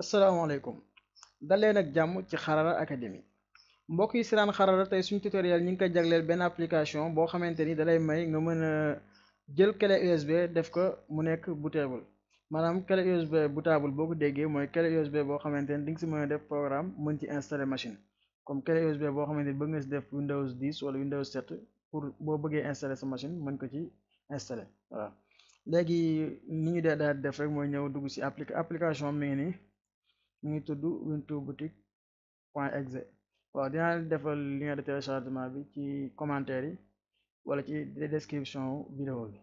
asalaamaaleykum daleen ak jàmm ci xarala académie mbokk yi siraan xarala tey suñu tutoriel ñi ngi koy jagleel benn application boo xamante ni dalay may nga mën a jël clé USB def ko mu nekk bootable maanaam clé USB bootable boo ko déggee mooy clé USB boo xamante ni di nga si mën a def programme mën ci installer machine comme clé USB boo xamante ni bëgg nga si def Windows 10 wala Windows 7 pour boo bëggee installer sa machine mën ko ci installer voilà léegi ni ñu dee daal def rek mooy ñëw dugg si application mi ngi nii mu ngi tudd wintuboutique.exe waaw dinaa defal lien de téléchargement bi ci commentaire yi wala ci description vidéo bi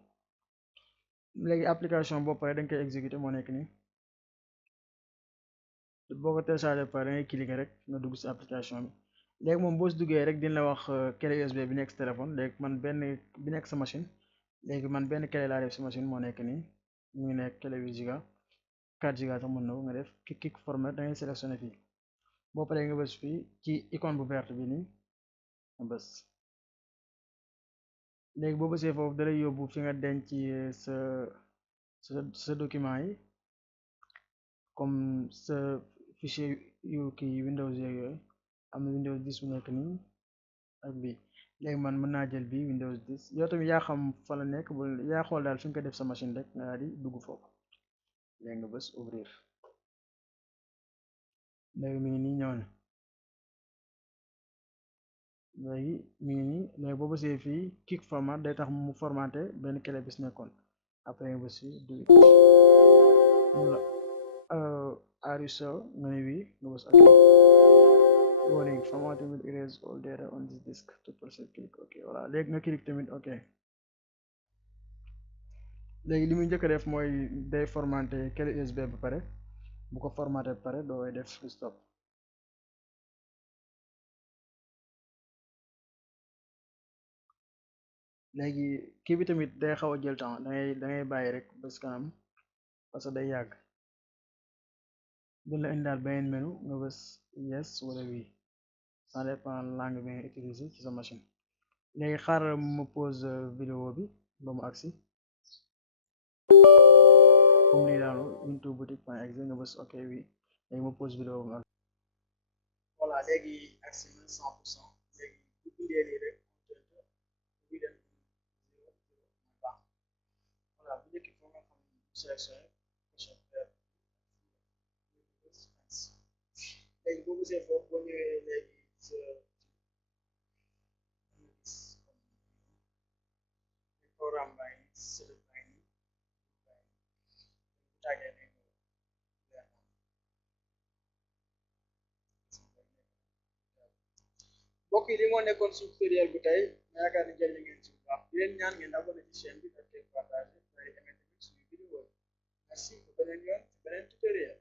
léegi application boo pare da nga koy exécuter moo nekk nii boo ko téléchargé pare da ngay cliquer rek nga dugg si application bi léegi moom boo si duggee rek dina la wax clé USB bi nekk si téléphone léegi man benn bi nekk sa machine léegi man benn clé laa def si machine moo nekk nii mu ngi nekk clé 8 giga 4 giga sax mën na ko nga def kick format da ngay sélectionné fii boo paree nga bës fii ci icône bu verte bi nii nga bës léegi boo bësee foofu dalay yóbbu fi nga denc sa sa document yi comme sa fichier yu kii Windows yooyu am na Windows 10 bu nekk nii ak bii léegi man mën naa jël bii Windows 10 yow tamit yaa xam fa la nekk bu yaa xool daal fi nga ko def sa machine rek nga daal di dugg foofu léegi nga bës ouvrir léegi mi ngi nii ñëw na léegi mi ngi nii léegi boo bësee fii kick format day tax mu formaté benn clé bis nekkoon après nga bës fii du mun la are you sure nga ne wii nga bës ok warning formatting will erase all data on this disk to proceed click ok voilà léegi nga click tamit ok léegi li muy njëkk a def mooy day formaté clé USB ba pare bu ko formaté ba pare doo def stop léegi kii bi tamit day xaw a jël temps da ngay bàyyi rek bés kanam parce que day yàgg dina la indaal beneen menu nga bës yes wala oui ça dépend langue bi nga utiliser ci sa machine léegi xaaral ma pause vidéo bi ba mu agsi comme lii daanu wintuboutique.exe nga bës ok oui léegi ma pause vidéo ba mu agsi voilà léegi agsi na 100% léegi bu bindee nii rek voilà bu njëkk foo nga xam sélectionné coché vert léegi boo gisee foofu boo ñëwee léegi sa gis programme baa ngi setup baa ngi bu tàggee ne mbokk yi li moo nekkoon suñu tutoriel bu tey ma yaakaar ni jëriñ ngeen ci bu baax di leen ñaan ngeen abonné ci chaîne bi ak partager day amee tamit suñu vidéo merci ba beneen yoon ci beneen tutoriel